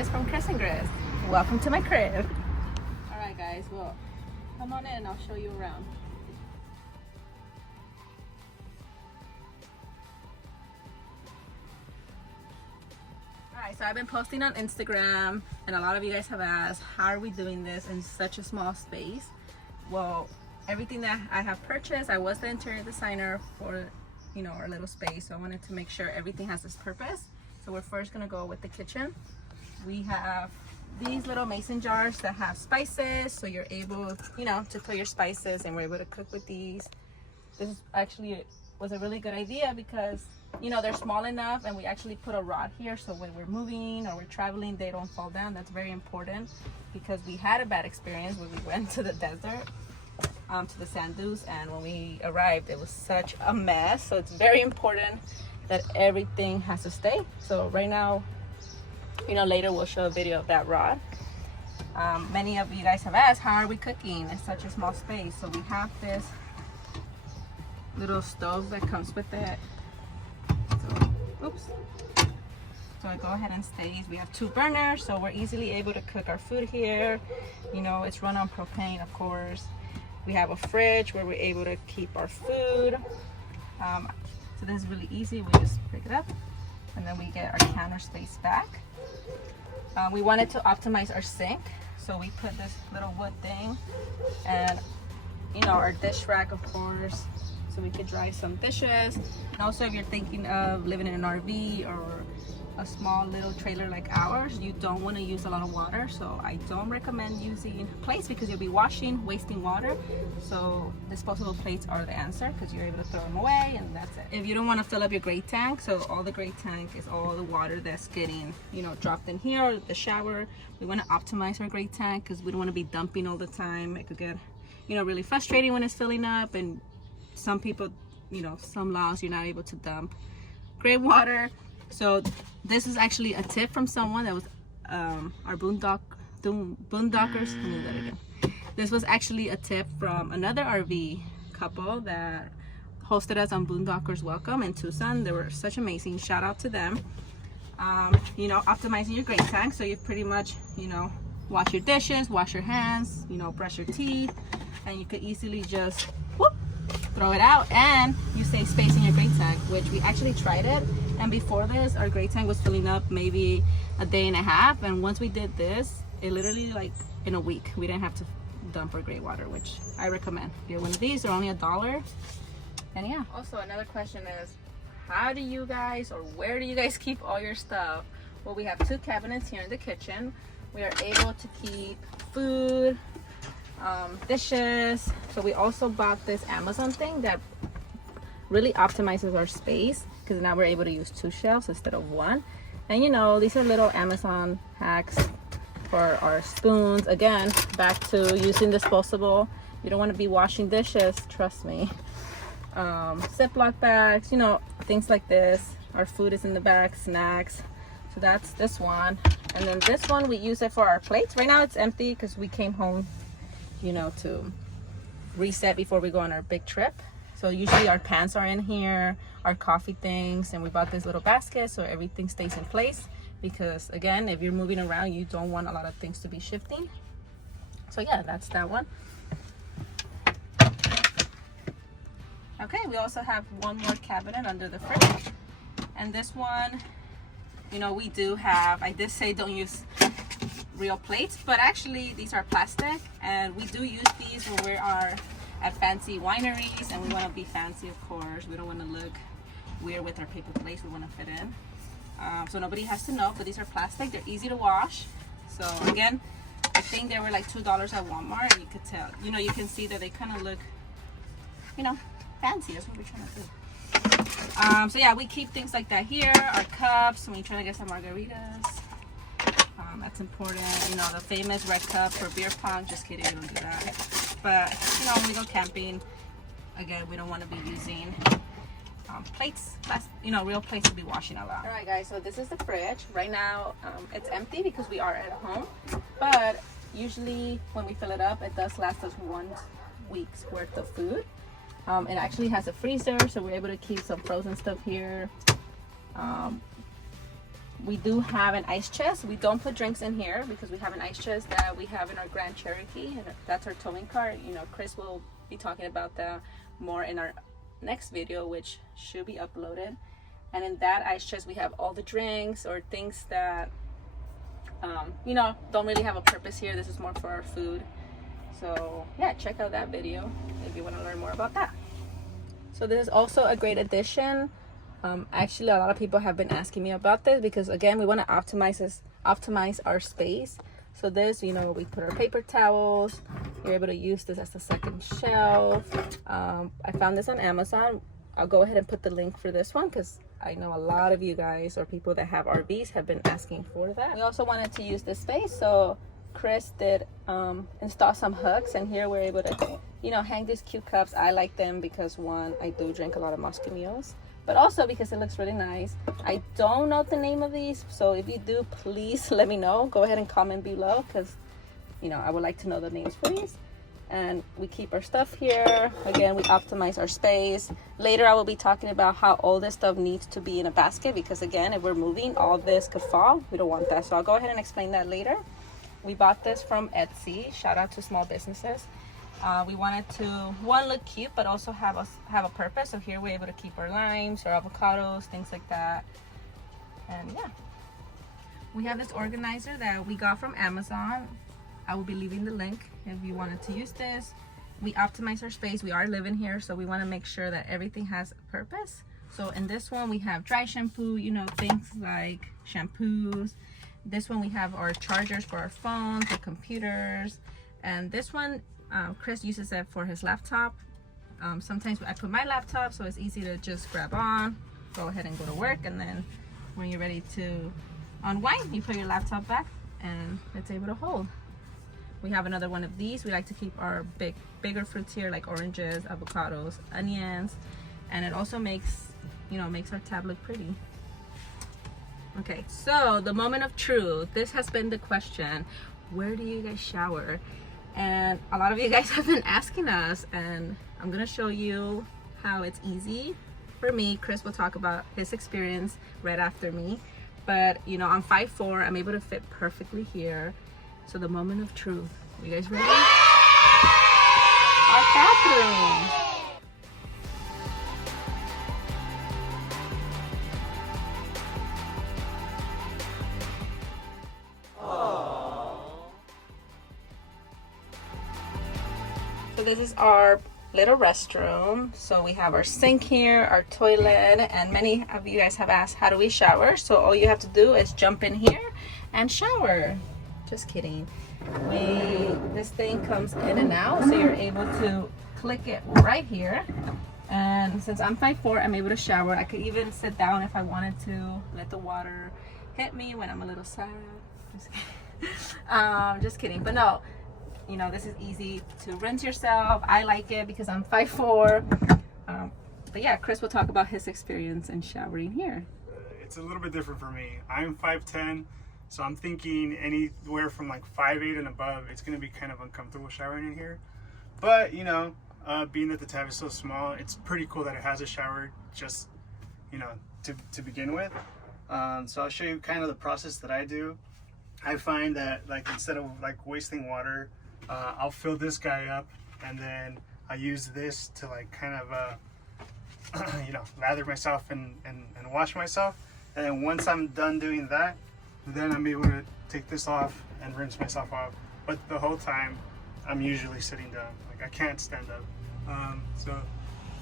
Chris from Chris and Gris. Welcome to my crib. Alright guys, well, come on in and I'll show you around. Alright, so I've been posting on Instagram and a lot of you guys have asked, how are we doing this in such a small space? Well, everything that I have purchased, I was the interior designer for, you know, our little space, so I wanted to make sure everything has its purpose. So we're first gonna go with the kitchen. We have these little mason jars that have spices, so you're able, you know, to put your spices, and we're able to cook with these. This actually was a really good idea because, you know, they're small enough, and we actually put a rod here so when we're moving or we're traveling, they don't fall down. That's very important because we had a bad experience when we went to the desert, to the sand dunes, and when we arrived, it was such a mess. So it's very important that everything has to stay. So right now, you know, later we'll show a video of that rod. Many of you guys have asked, how are we cooking in such a small space? So we have this little stove that comes with it. So, oops. So I go ahead and stays. We have 2 burners, so we're easily able to cook our food here. You know, it's run on propane, of course. We have a fridge where we're able to keep our food. So this is really easy. We just pick it up and then we get our counter space back. We wanted to optimize our sink, so we put this little wood thing and, you know, our dish rack, of course, so we could dry some dishes. And also, if you're thinking of living in an RV or a small little trailer like ours, you don't want to use a lot of water, so I don't recommend using plates because you'll be washing, wasting water. So disposable plates are the answer because you're able to throw them away and that's it. If you don't want to fill up your gray tank, so all the gray tank is all the water that's getting, you know, dropped in here or the shower. We want to optimize our gray tank because we don't want to be dumping all the time. It could get, you know, really frustrating when it's filling up, and some people, you know, some laws you're not able to dump gray water. So this is actually a tip from someone that was our boondockers. Let me do that again. This was actually a tip from another RV couple that hosted us on Boondockers Welcome in Tucson. They were such amazing. Shout out to them. You know, optimizing your gray tank, so you pretty much, you know, wash your dishes, wash your hands, you know, brush your teeth, and you could easily just whoop, throw it out, and you save space in your gray tank, which we actually tried it. And before this, our gray tank was filling up maybe a day and a half, and once we did this, it literally, like, in a week, we didn't have to dump our gray water, which I recommend. Get one of these, they're only $1. And yeah. Also, another question is, how do you guys, or where do you guys keep all your stuff? Well, we have 2 cabinets here in the kitchen. We are able to keep food, dishes. So we also bought this Amazon thing that really optimizes our space, because now we're able to use 2 shelves instead of 1. And you know, these are little Amazon hacks for our spoons. Again, back to using disposable. You don't want to be washing dishes, trust me. Ziploc bags, you know, things like this. Our food is in the back, snacks. So that's this one. And then this one, we use it for our plates. Right now it's empty because we came home, you know, to reset before we go on our big trip. So usually our pans are in here, our coffee things, and we bought this little basket so everything stays in place, because again, if you're moving around, you don't want a lot of things to be shifting. So yeah, that's that one. Okay, we also have one more cabinet under the fridge, and this one, you know, we do have, I did say don't use real plates, but actually these are plastic, and we do use these when we are at fancy wineries and we want to be fancy, of course. We don't want to look weird with our paper plates. We want to fit in, so nobody has to know, but these are plastic. They're easy to wash. So again, I think they were like $2 at Walmart, and you could tell, you know, you can see that they kind of look, you know, fancy. That's what we're trying to do. So yeah, we keep things like that here. Our cups when you're trying to get some margaritas, that's important. You know, the famous red cup for beer pong. Just kidding, we don't do that. But you know, when we go camping, again, we don't want to be using plates, you know, real plates to be washing a lot. All right guys, so this is the fridge. Right now it's empty because we are at home, but usually when we fill it up, it does last us 1 week's worth of food. It actually has a freezer, so we're able to keep some frozen stuff here. We do have an ice chest. We don't put drinks in here because we have an ice chest that we have in our Grand Cherokee, and that's our towing cart. You know, Chris will be talking about that more in our next video, which should be uploaded. And in that ice chest we have all the drinks or things that you know, don't really have a purpose here. This is more for our food. So yeah, check out that video if you want to learn more about that. So this is also a great addition. Actually, a lot of people have been asking me about this because, again, we want to optimize our space. So this, you know, we put our paper towels. You're able to use this as a second shelf. I found this on Amazon. I'll go ahead and put the link for this one because I know a lot of you guys or people that have RVs have been asking for that. We also wanted to use this space, so Chris did install some hooks, and here we're able to, you know, hang these cute cups. I like them because, one, I do drink a lot of Moscow Mules, but also because it looks really nice. I don't know the name of these, so if you do, please let me know. Go ahead and comment below because, you know, I would like to know the names for these. And we keep our stuff here. Again, we optimize our space. Later I will be talking about how all this stuff needs to be in a basket because, again, if we're moving, all this could fall. We don't want that, so I'll go ahead and explain that later. We bought this from Etsy. Shout out to small businesses. We wanted to, one, look cute, but also have a purpose. So here we're able to keep our limes, our avocados, things like that. And yeah, we have this organizer that we got from Amazon. I will be leaving the link if you wanted to use this. We optimize our space. We are living here, so we want to make sure that everything has a purpose. So in this one we have dry shampoo, you know, things like shampoos. This one we have our chargers for our phones, our computers, and this one Chris uses it for his laptop. Sometimes I put my laptop so it's easy to just grab on, go ahead and go to work, and then when you're ready to unwind, you put your laptop back and it's able to hold. We have another one of these. We like to keep our bigger fruits here, like oranges, avocados, onions, and it also makes, you know, makes our tab look pretty. Okay, so the moment of truth. This has been the question: where do you guys shower? And a lot of you guys have been asking us, and I'm gonna show you how it's easy for me. Chris will talk about his experience right after me, but you know, I'm 5'4", I'm able to fit perfectly here. So the moment of truth. You guys ready? Our bathroom. So this is our little restroom. So we have our sink here, our toilet, and many of you guys have asked, how do we shower? So all you have to do is jump in here and shower. Just kidding. This thing comes in and out, so you're able to click it right here. And since I'm 5'4", I'm able to shower. I could even sit down if I wanted to, let the water hit me when I'm a little sad. Just kidding. But no, you know, this is easy to rinse yourself. I like it because I'm 5'4". But yeah, Chris will talk about his experience in showering here. It's a little bit different for me. I'm 5'10". So I'm thinking anywhere from like 5'8" and above, it's going to be kind of uncomfortable showering in here. But, you know, being that the tab is so small, it's pretty cool that it has a shower just, you know, to begin with. So I'll show you kind of the process that I do. I find that, like, instead of like wasting water, I'll fill this guy up, and then I use this to like kind of, you know, lather myself and wash myself. And then once I'm done doing that, then I'm able to take this off and rinse myself off. But the whole time, I'm usually sitting down. Like, I can't stand up. So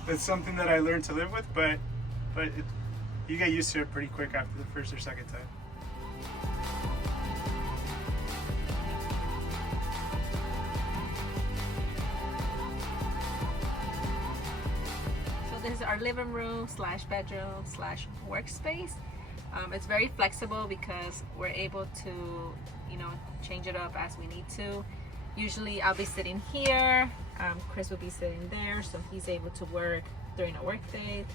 it's something that I learned to live with, but you get used to it pretty quick after the first or second time. So this is our living room slash bedroom slash workspace. It's very flexible because we're able to, you know, change it up as we need to. Usually I'll be sitting here, Chris will be sitting there, so he's able to work during a work day.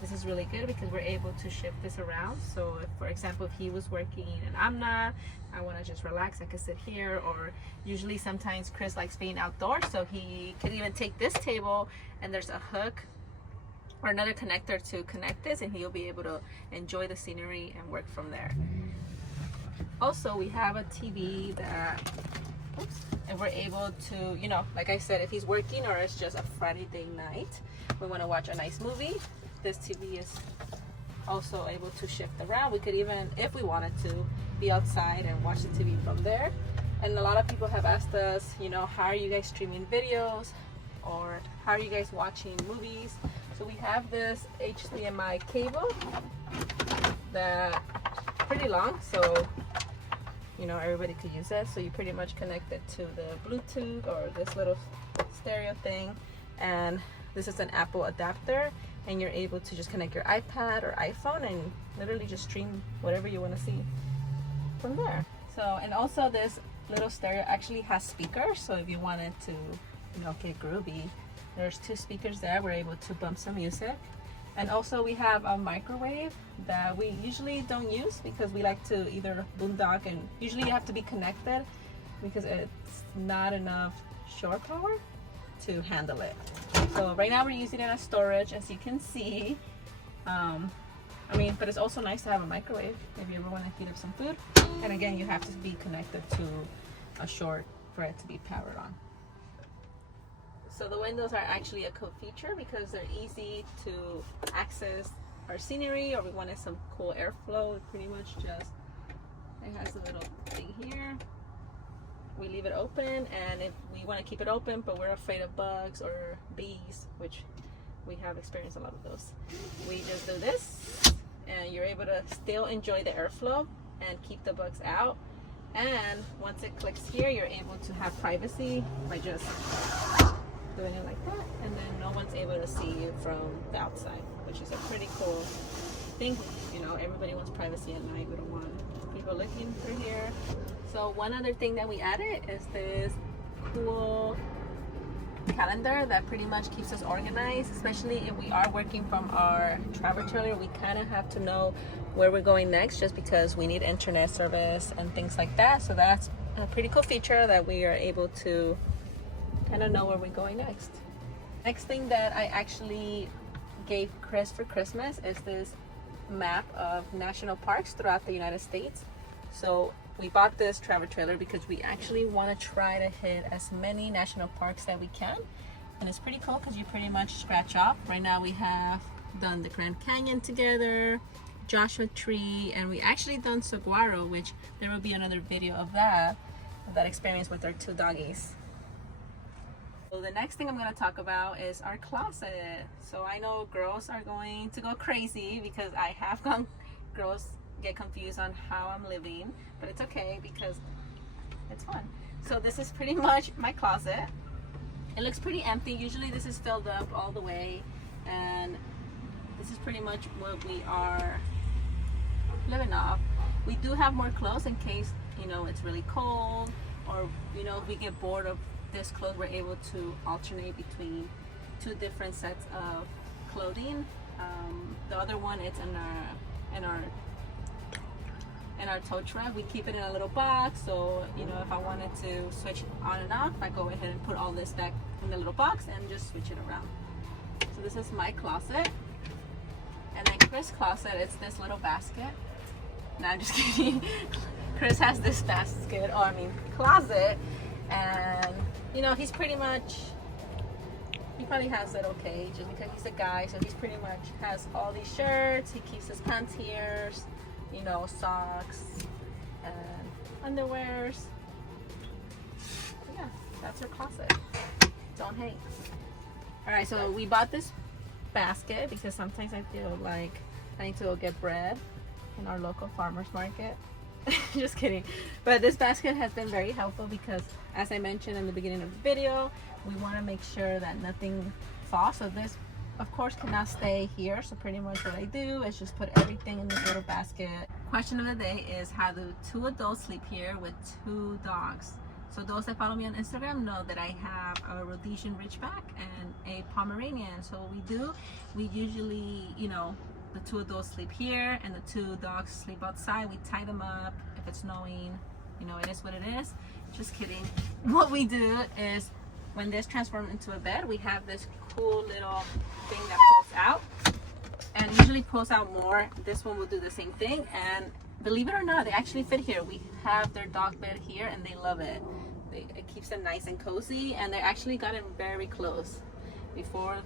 This is really good because we're able to shift this around. So if, for example, if he was working and I'm not, I want to just relax, I could sit here. Or usually sometimes Chris likes being outdoors, so he could even take this table and there's a hook or another connector to connect this, and he'll be able to enjoy the scenery and work from there. Also, we have a TV that, oops, and we're able to, you know, like I said, if he's working or it's just a Friday day night, we want to watch a nice movie, this TV is also able to shift around. We could even, if we wanted to, be outside and watch the TV from there. And a lot of people have asked us, you know, how are you guys streaming videos, or how are you guys watching movies? So we have this HDMI cable that pretty long, so you know everybody could use it. So you pretty much connect it to the Bluetooth or this little stereo thing, and this is an Apple adapter, and you're able to just connect your iPad or iPhone and literally just stream whatever you want to see from there. So, and also this little stereo actually has speakers, so if you wanted to, you know, get groovy, there's 2 speakers there. We're able to bump some music. And also we have a microwave that we usually don't use because we like to either boondock, and usually you have to be connected because it's not enough shore power to handle it. So right now we're using it as storage, as you can see. I mean, but it's also nice to have a microwave if you ever want to heat up some food. And again, you have to be connected to a shore for it to be powered on. So the windows are actually a cool feature because they're easy to access our scenery, or we wanted some cool airflow. It pretty much just, it has a little thing here. We leave it open, and if we want to keep it open but we're afraid of bugs or bees, which we have experienced a lot of those, we just do this and you're able to still enjoy the airflow and keep the bugs out. And once it clicks here, you're able to have privacy by just doing it like that, and then no one's able to see you from the outside, which is a pretty cool thing. You know, everybody wants privacy at night. We don't want people looking through here. So one other thing that we added is this cool calendar that pretty much keeps us organized, especially if we are working from our travel trailer. We kind of have to know where we're going next, just because we need internet service and things like that. So that's a pretty cool feature that we are able to kind of know where we're going next. Next thing that I actually gave Chris for Christmas is this map of national parks throughout the United States. So we bought this travel trailer because we actually want to try to hit as many national parks that we can, and it's pretty cool because you pretty much scratch off. Right now we have done the Grand Canyon together, Joshua Tree, and we actually done Saguaro, which there will be another video of that experience with our 2 doggies. So the next thing I'm going to talk about is our closet. So I know girls are going to go crazy because I have girls get confused on how I'm living, but it's okay because it's fun. So this is pretty much my closet. It looks pretty empty. Usually this is filled up all the way, and this is pretty much what we are living off. We do have more clothes in case, you know, it's really cold, or, you know, if we get bored of this clothes, we're able to alternate between 2 different sets of clothing. The other one, it's in our tow truck. We keep it in a little box, so you know, if I wanted to switch on and off, I go ahead and put all this back in the little box and just switch it around. So this is my closet, and then Chris' closet, it's this little basket. No, I'm just kidding. Chris has this basket, or I mean closet, and you know, he's pretty much, he probably has it okay just because he's a guy, so he's pretty much has all these shirts. He keeps his pants here, you know, socks and underwears. Yeah, that's her closet. Don't hate. Alright, so we bought this basket because sometimes I feel like I need to go get bread in our local farmers market. Just kidding. But this basket has been very helpful because, as I mentioned in the beginning of the video, we want to make sure that nothing falls. So this, of course, cannot stay here. So pretty much what I do is just put everything in this little basket. Question of the day is, how do 2 adults sleep here with 2 dogs? So those that follow me on Instagram know that I have a Rhodesian Ridgeback and a Pomeranian. So what we do, we usually, you know, the 2 adults sleep here and the 2 dogs sleep outside. We tie them up. If it's snowing, you know, it is what it is. Just kidding. What we do is, when this transforms into a bed, we have this cool little thing that pulls out. and usually pulls out more. This one will do the same thing, and believe it or not, they actually fit here. We have their dog bed here and they love it. It keeps them nice and cozy, and they actually got in very close. Before,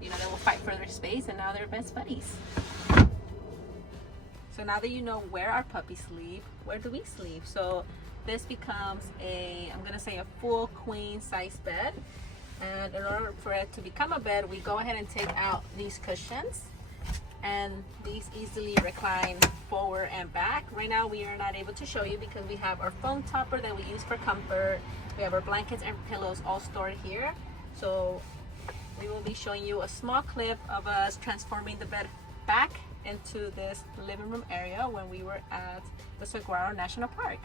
you know, they will fight for their space, and now they're best buddies. So now that you know where our puppies sleep, where do we sleep? So this becomes a, I'm gonna say a full queen size bed. And in order for it to become a bed, we go ahead and take out these cushions, and these easily recline forward and back. Right now we are not able to show you because we have our foam topper that we use for comfort. We have our blankets and pillows all stored here. So we will be showing you a small clip of us transforming the bed back into this living room area when we were at the Saguaro National Park.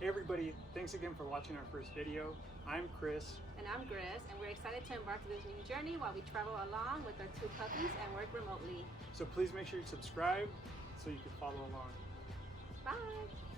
Hey everybody, thanks again for watching our first video. I'm Chris. And I'm Grace, and we're excited to embark on this new journey while we travel along with our 2 puppies and work remotely. So please make sure you subscribe so you can follow along. Bye!